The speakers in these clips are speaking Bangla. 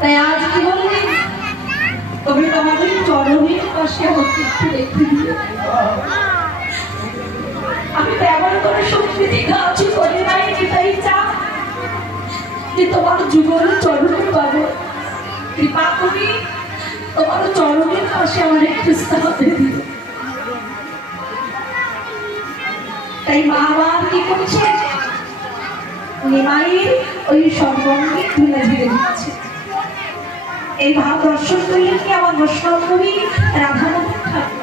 তাই আজ কি বললি তবে তোমাদের চরণের পাশে আমাকে একটু রেখে দিয়ে আমি তেমন করে শক্তি কাজ করি নাই এটাই চা যে তোমার যুগল চরণে পাবো কৃপা করি তোমার চরণের পাশে আমার একটু স্থান দিও। তাই মা আমার কি করছে নিমাইয়ের ওই সর্বঙ্গে তুলে ধীরে দিচ্ছে। এই ভাব দর্শন করলেন কি আমার বৈষ্ণব কবি রাধামোহন ঠাকুর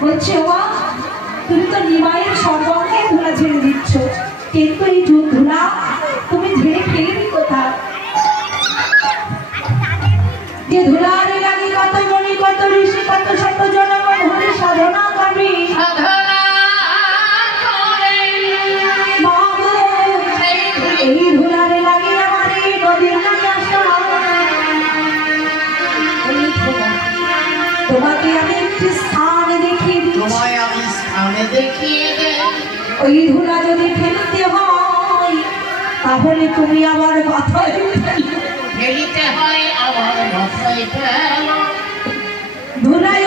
বলছে ওয়া তুমি তো নিমাইয়ের সর্বঙ্গে ধুলা ঝেড়ে দিচ্ছ কিন্তু এই ধুলা তুমি ঝেড়ে ফেলবি কোথায়? যে ধুলার লাগে কত মনি কত ঋষি কত শত জনম ধরে সাধনা করি এই ধুলার লাগে আমার এই নদীর নামে আসা তোমাকে আমি একটি স্থানে দেখিয়ে দিই ওই ধুলা যদি ফেলতে হয় তাহলে তুমি আমার মাথায় ফেলিতে হয় আমার মাথায় ধুলায়